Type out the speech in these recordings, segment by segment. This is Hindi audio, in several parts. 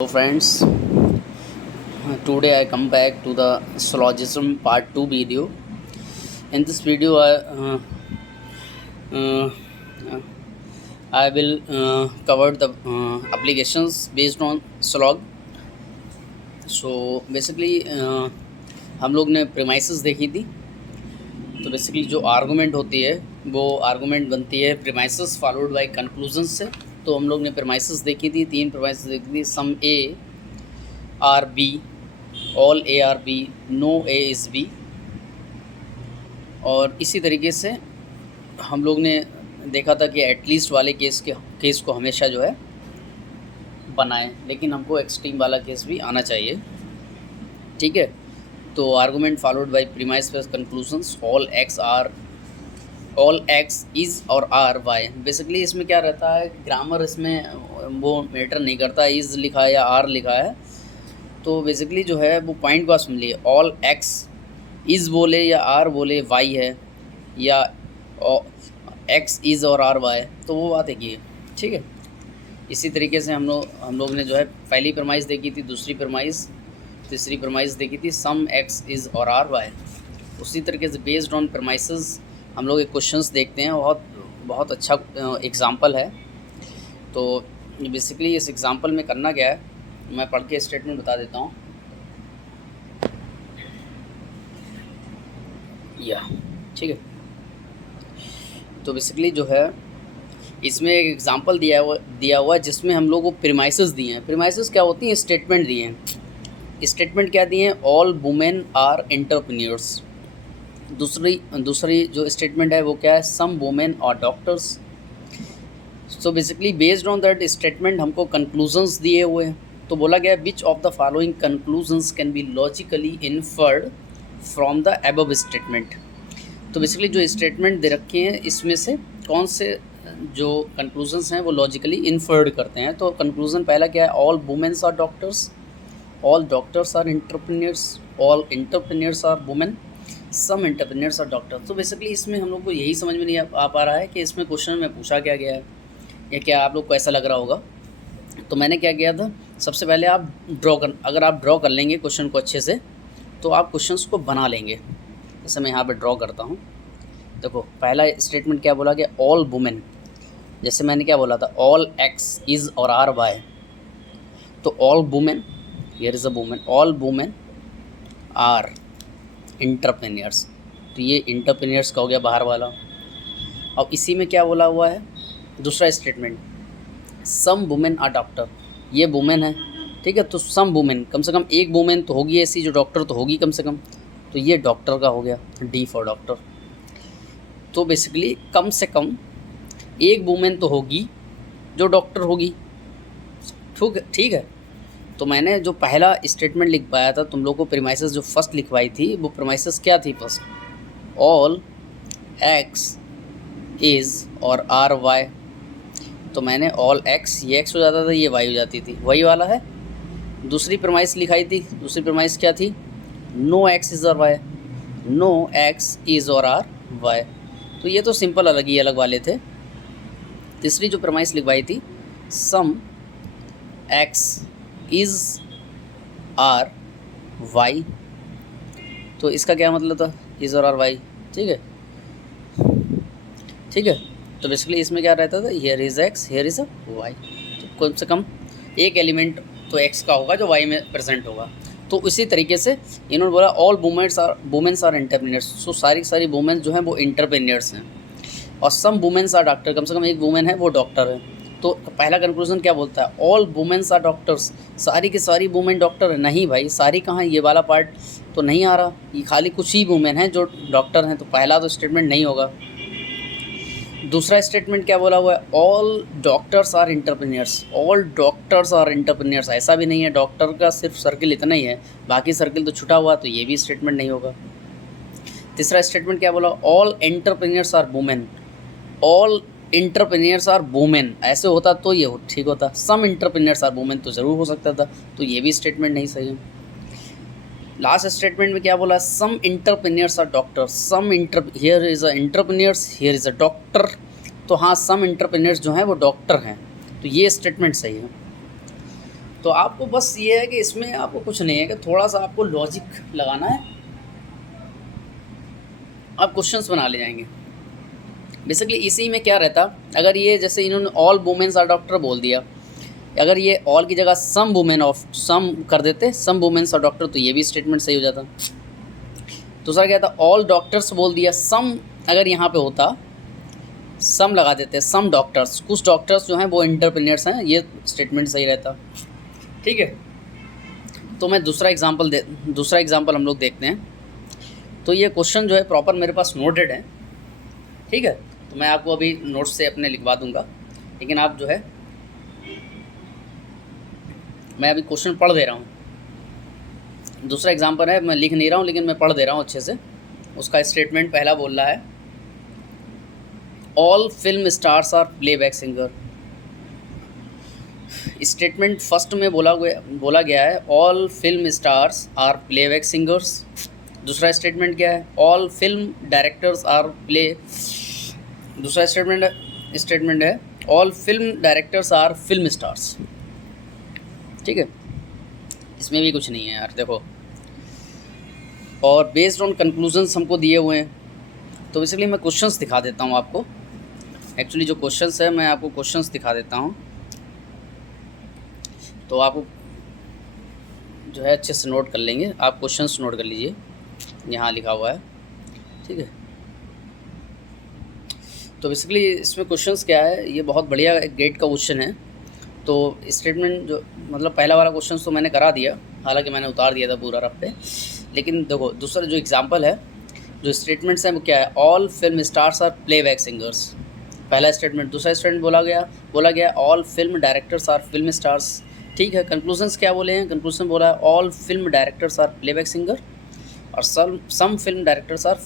Hello friends, today I come back to the syllogism part 2 video. In this video uh, uh, I will cover the applications based on slog. So basically हम लोग ने प्रीमाइसेस देखी थी। तो बेसिकली जो आर्गूमेंट होती है वो आर्गूमेंट बनती है प्रीमाइसेस फॉलोड बाय कंक्लूजन से। तो हम लोग ने प्रीमाइसेस देखी थी, 3 प्रीमाइसेस देखी थी। Some A are B, all A are B, no A is B. और इसी तरीके से हम लोग ने देखा था कि एटलीस्ट वाले केस को हमेशा जो है बनाएं, लेकिन हमको एक्सट्रीम वाला केस भी आना चाहिए। ठीक है, तो argument followed by premise plus conclusions, all X is और आर वाई। बेसिकली इसमें क्या रहता है, ग्रामर इसमें वो मैटर नहीं करता, इज़ लिखा है या आर लिखा है। तो बेसिकली जो है वो पॉइंट को सुन लिए, ऑल एक्स इज़ बोले या आर बोले वाई है, या एक्स इज़ और आर वाई, तो वो बात एक ही है। ठीक है, इसी तरीके से हम लोग ने जो है पहली प्रमाइस देखी थी, दूसरी प्रमाइस, तीसरी प्रमाइस देखी थी, सम एक्स इज़ और आर वाई। उसी तरीके से बेस्ड ऑन प्रमाइसेस हम लोग एक क्वेश्चंस देखते हैं। बहुत अच्छा एग्ज़ाम्पल है। तो बेसिकली इस एग्ज़ाम्पल में करना क्या है, मैं पढ़ के स्टेटमेंट बता देता हूँ। या ठीक है, तो बेसिकली जो है इसमें एक एग्ज़ाम्पल दिया हुआ है जिसमें हम लोग को प्रीमाइसेस दिए हैं। प्रीमाइसेस क्या होती हैं, स्टेटमेंट दिए हैं। स्टेटमेंट क्या दिए हैं, ऑल वुमेन आर एंटरप्रेन्योर्स। दूसरी जो स्टेटमेंट है वो क्या है, some women are doctors. So basically based on that statement हमको कंक्लूजन्स दिए हुए हैं। तो बोला गया which of the following conclusions can be logically inferred from the above statement. तो बेसिकली जो स्टेटमेंट दे रखे हैं इसमें से कौन से जो कंक्लूजन्स हैं वो लॉजिकली इन्फर्ड करते हैं। तो कंक्लूजन पहला क्या है, all womens are doctors, all doctors are entrepreneurs, all entrepreneurs are women, some entrepreneurs are doctors. तो बेसिकली इसमें हम लोग को यही समझ में नहीं आ पा रहा है कि इसमें क्वेश्चन में पूछा क्या गया है, या क्या आप लोग को ऐसा लग रहा होगा। तो मैंने क्या किया था, सबसे पहले आप अगर आप ड्रॉ कर लेंगे क्वेश्चन को अच्छे से तो आप क्वेश्चंस को बना लेंगे। जैसे मैं यहाँ पे ड्रॉ करता हूँ। देखो पहला स्टेटमेंट क्या बोला गया, ऑल वुमेन। जैसे मैंने क्या बोला था, ऑल एक्स इज़ और आर वाई। तो all women, here is a women, all women are entrepreneurs. तो ये एंटरप्रेन्योर्स का हो गया बाहर वाला। अब इसी में क्या बोला हुआ है, दूसरा statement, some women are doctor. ये वुमेन है, ठीक है, तो सम वुमेन, कम से कम एक वुमेन तो होगी ऐसी जो डॉक्टर तो होगी कम से कम। तो ये डॉक्टर का हो गया, डी फॉर डॉक्टर। तो बेसिकली कम से कम एक वुमेन तो होगी जो डॉक्टर होगी। ठीक है, तो मैंने जो पहला स्टेटमेंट लिख पाया था, तुम लोग को प्रीमाइसेस जो फर्स्ट लिखवाई थी वो प्रीमाइसेस क्या थी, फर्स्ट ऑल एक्स इज़ और आर वाई। तो मैंने ऑल एक्स, ये एक्स हो जाता था, ये वाई हो जाती थी, वही वाला है। दूसरी प्रमाइस लिखाई थी, दूसरी प्रमाइस क्या थी, नो एक्स इज़ और वाई, नो एक्स इज़ और आर वाई। तो ये तो सिंपल अलग ही अलग वाले थे। तीसरी जो प्रमाइस लिखवाई थी, सम एक्स इज़ आर वाई। तो इसका क्या मतलब था, इज़ और आर वाई। ठीक है, ठीक है। तो बेसिकली इसमें क्या रहता था, here is X, here is a Y. तो कम से कम एक एलिमेंट तो एक्स का होगा जो वाई में प्रेजेंट होगा। तो इसी तरीके से इन्होंने बोला ऑल वुमेन्स आर एंटरप्रेन्योर्स। सो सारी वुमेन्स जो हैं वो एंटरप्रेन्योर्स हैं। और सम वुमेन्स आर डॉक्टर, कम से कम एक वुमेन है वो डॉक्टर है। तो पहला कंक्लूजन क्या बोलता है, ऑल वुमेन्स आर डॉक्टर्स। सारी की सारी वुमेन डॉक्टर है? नहीं भाई, सारी कहाँ, ये वाला पार्ट तो नहीं आ रहा, ये खाली कुछ ही वुमेन हैं जो डॉक्टर हैं। तो पहला तो स्टेटमेंट नहीं होगा। दूसरा स्टेटमेंट क्या बोला हुआ है, all doctors are entrepreneurs. All doctors are entrepreneurs, ऐसा भी नहीं है, डॉक्टर का सिर्फ सर्किल इतना ही है, बाकी सर्किल तो छुटा हुआ। तो ये भी स्टेटमेंट नहीं होगा। तीसरा स्टेटमेंट क्या बोला, all entrepreneurs are women. All entrepreneurs are women, ऐसे होता तो ये ठीक होता। सम एंटरप्रेन्योर्स आर वुमेन तो ज़रूर हो सकता था। तो ये भी स्टेटमेंट नहीं सही है। लास्ट स्टेटमेंट में क्या बोला, some entrepreneurs are doctor. Here is a entrepreneurs, here is a doctor. तो हाँ, सम एंटरप्रेन्योर्स जो हैं वो डॉक्टर हैं। तो ये स्टेटमेंट सही है। तो आपको बस ये है कि इसमें आपको कुछ नहीं है कि थोड़ा सा आपको लॉजिक लगाना है, आप क्वेश्चंस बना ले जाएंगे। बेसिकली इसी में क्या रहता, अगर ये जैसे इन्होंने ऑल वुमेन्स आर डॉक्टर बोल दिया, अगर ये ऑल की जगह सम वुमेन ऑफ सम कर देते, सम वुमेन्स आर डॉक्टर, तो ये भी स्टेटमेंट सही हो जाता। दूसरा क्या था, ऑल डॉक्टर्स बोल दिया, सम अगर यहाँ पे होता सम लगा देते, सम डॉक्टर्स, कुछ डॉक्टर्स जो हैं वो एंटरप्रेन्योर्स हैं, ये स्टेटमेंट सही रहता। ठीक है, तो मैं दूसरा एग्जांपल हम लोग देखते हैं। तो ये क्वेश्चन जो है प्रॉपर मेरे पास नोटेड है, ठीक है, तो मैं आपको अभी नोट्स से अपने लिखवा दूंगा, लेकिन आप जो है, मैं अभी क्वेश्चन पढ़ दे रहा हूँ। दूसरा एग्जांपल है, मैं लिख नहीं रहा हूँ लेकिन मैं पढ़ दे रहा हूँ अच्छे से। उसका स्टेटमेंट पहला बोल रहा है, all film stars are playback singer. Statement first में बोला गया है, all film stars are playback singers. दूसरा स्टेटमेंट क्या है, ऑल फिल्म डायरेक्टर्स आर दूसरा स्टेटमेंट है all film directors are film stars. ठीक है, इसमें भी कुछ नहीं है यार, देखो। और बेस्ड ऑन कंक्लूजन्स हमको दिए हुए हैं, तो बेसिकली मैं क्वेश्चंस दिखा देता हूँ आपको। एक्चुअली जो क्वेश्चंस है मैं आपको क्वेश्चंस दिखा देता हूँ, तो आपको जो है अच्छे से नोट कर लेंगे। आप क्वेश्चंस नोट कर लीजिए, यहाँ लिखा हुआ है, ठीक है। तो बेसिकली इसमें क्वेश्चंस क्या है, ये बहुत बढ़िया गेट का क्वेश्चन है। तो स्टेटमेंट जो मतलब पहला वाला क्वेश्चन तो मैंने करा दिया, हालांकि मैंने उतार दिया था पूरा रफ पे, लेकिन देखो दूसरा जो एग्जांपल है, जो स्टेटमेंट्स हैं वो क्या है, all film stars are playback singers, पहला स्टेटमेंट। दूसरा स्टेटमेंट बोला गया all film directors are film stars. ठीक है, कंक्लूजन्स क्या बोले हैं, कंक्लूजन बोला है all film directors are playback singer, और some film directors are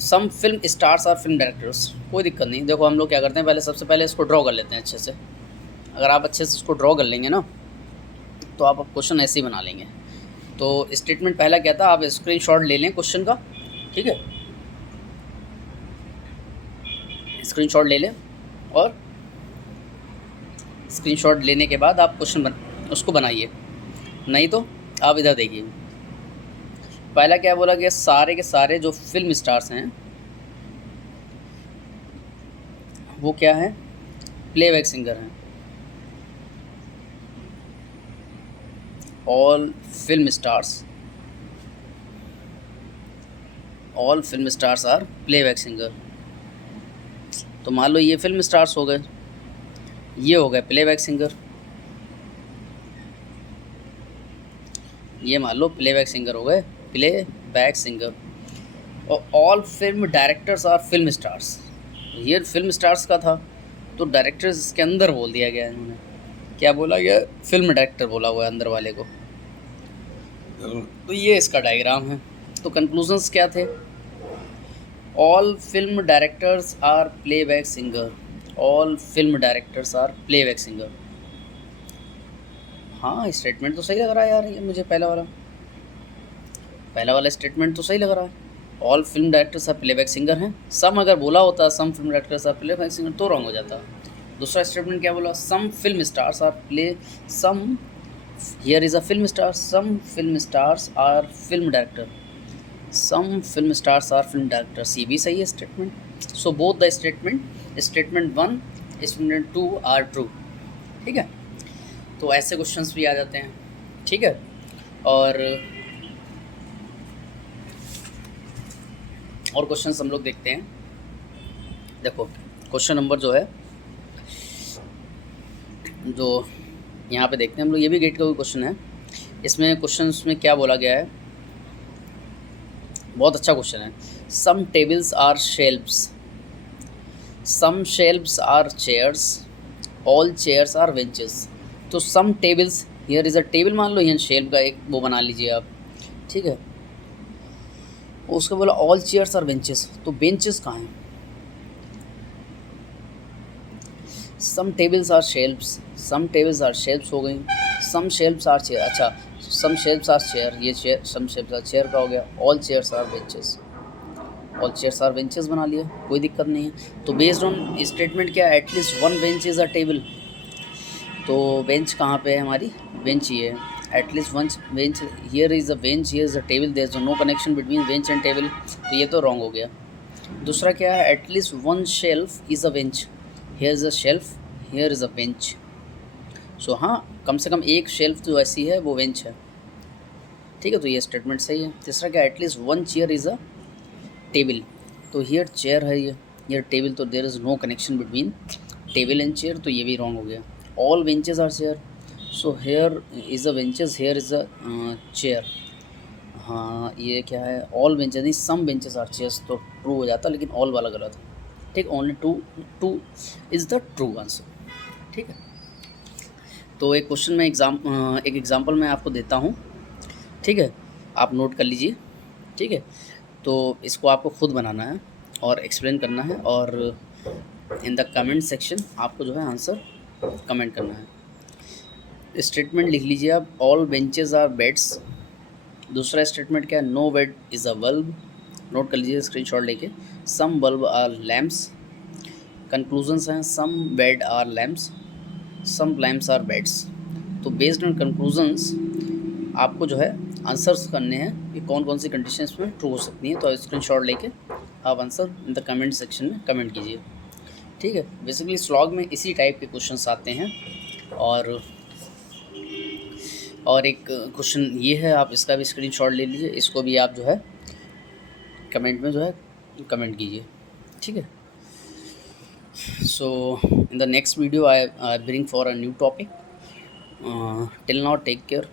some film stars are film directors. कोई दिक्कत नहीं, देखो हम लोग क्या करते हैं, सबसे पहले इसको ड्रॉ कर लेते हैं अच्छे से। अगर आप अच्छे से इसको ड्रॉ कर लेंगे ना, तो आप क्वेश्चन ऐसे ही बना लेंगे। तो स्टेटमेंट पहला क्या था, आप स्क्रीनशॉट ले लें क्वेश्चन का, ठीक है, स्क्रीनशॉट ले लें, और स्क्रीनशॉट लेने के बाद आप क्वेश्चन उसको बनाइए, नहीं तो आप इधर देखिए। पहला क्या बोला गया, सारे के सारे जो फिल्म स्टार्स हैं वो क्या है, प्लेबैक सिंगर हैं। All film stars are playback singer. तो मान लो ये फिल्म स्टार्स हो गए, ये हो गए प्लेबैक सिंगर, ये मान लो प्लेबैक सिंगर हो गए, प्लेबैक सिंगर। और all film directors are film stars, ये फिल्म स्टार्स का था, तो डायरेक्टर्स इसके अंदर बोल दिया गया है। इन्होंने क्या बोला गया, फिल्म डायरेक्टर बोला हुआ है अंदर वाले को। तो ये इसका डायग्राम है। तो कंक्लूजन्स क्या थे, all film directors are playback singer, all film directors are playback singer. हाँ, स्टेटमेंट तो सही लग रहा है यार, ये मुझे पहला वाला स्टेटमेंट तो सही लग रहा है। All film directors are playback singer हैं। सम अगर बोला होता some film directors are playback singer तो रॉन्ग हो जाता। दूसरा स्टेटमेंट क्या बोला, some film stars are some here is a film star, some film stars are film director, some film stars are film directors, ये भी सही है statement. So both the statement 1, statement 2 are true. ठीक है, तो ऐसे क्वेश्चंस भी आ जाते हैं, ठीक है। और क्वेश्चंस हम लोग देखते हैं। देखो क्वेश्चन नंबर जो है, जो यहाँ पे देखते हैं हम लोग, ये भी गेट का कोई क्वेश्चन है। इसमें क्वेश्चंस में क्या बोला गया है, बहुत अच्छा क्वेश्चन है। Some tables are shelves, some shelves are chairs, all chairs are benches. तो some tables, here is a table मान लो, यहाँ शेल्फ का एक वो बना लीजिए आप, ठीक है। उसको बोला ऑल चेयर्स आर बेंचेस, तो बेंचेस कहाँ हैं, some tables are shelves, some tables are shelves हो गई, सम शेल्फ्स आर चेयर, अच्छा सम शेल्फ्स आर चेयर, ये chair, some shelves are chair का हो गया, all chairs are benches, all chairs are benches बना लिया, कोई दिक्कत नहीं है। तो बेस्ड ऑन स्टेटमेंट क्या, at least one bench is a table, तो बेंच कहाँ पे है हमारी, बेंच ये है, at least one bench, here is a bench, here is a table, there is no connection between bench and table, तो ये तो रॉन्ग हो गया। दूसरा क्या है, at least one shelf is a bench, here is a shelf, here is a bench. So हाँ, कम से कम एक शेल्फ जो ऐसी है वो बेंच है, ठीक है, तो ये स्टेटमेंट सही है। तीसरा क्या, at least one chair is a table, तो हियर चेयर है ये, हियर टेबल, तो there is no connection between table and chair, तो ये भी रॉन्ग हो गया। All benches are chair, so here is a benches, here is a chair. हाँ, ये क्या है, ऑल बेंचेस नहीं, सम बेंचेस आर चेयर्स, तो ट्रू हो जाता, लेकिन ऑल वाला गलत है, ठीक। Only two, two is the true answer, ठीक है। तो एक क्वेश्चन में एक एग्जांपल मैं आपको देता हूँ, ठीक है, आप नोट कर लीजिए, ठीक है। तो इसको आपको खुद बनाना है और एक्सप्लेन करना है, और इन द कमेंट सेक्शन आपको जो है आंसर कमेंट करना है। स्टेटमेंट लिख लीजिए आप, ऑल बेंचेस आर बेड्स। दूसरा स्टेटमेंट क्या है, no bed is a bulb, note कर लीजिए स्क्रीनशॉट लेके। Some bulb are lamps. Conclusions हैं, some bed are lamps, some lamps are beds. तो बेस्ड ऑन कंक्लूजन्स आपको जो है आंसर्स करने हैं कि कौन कौन सी कंडीशंस में ट्रू हो सकती हैं, तो स्क्रीनशॉट लेके आप answer in the comment section में कमेंट कीजिए, ठीक है। बेसिकली स्लॉग में इसी टाइप के क्वेश्चंस आते हैं, और एक क्वेश्चन ये है, आप इसका भी स्क्रीनशॉट ले लीजिए, इसको भी आप जो है कमेंट में जो है कमेंट कीजिए, ठीक है। So in the next video I bring for a new topic, till now take care,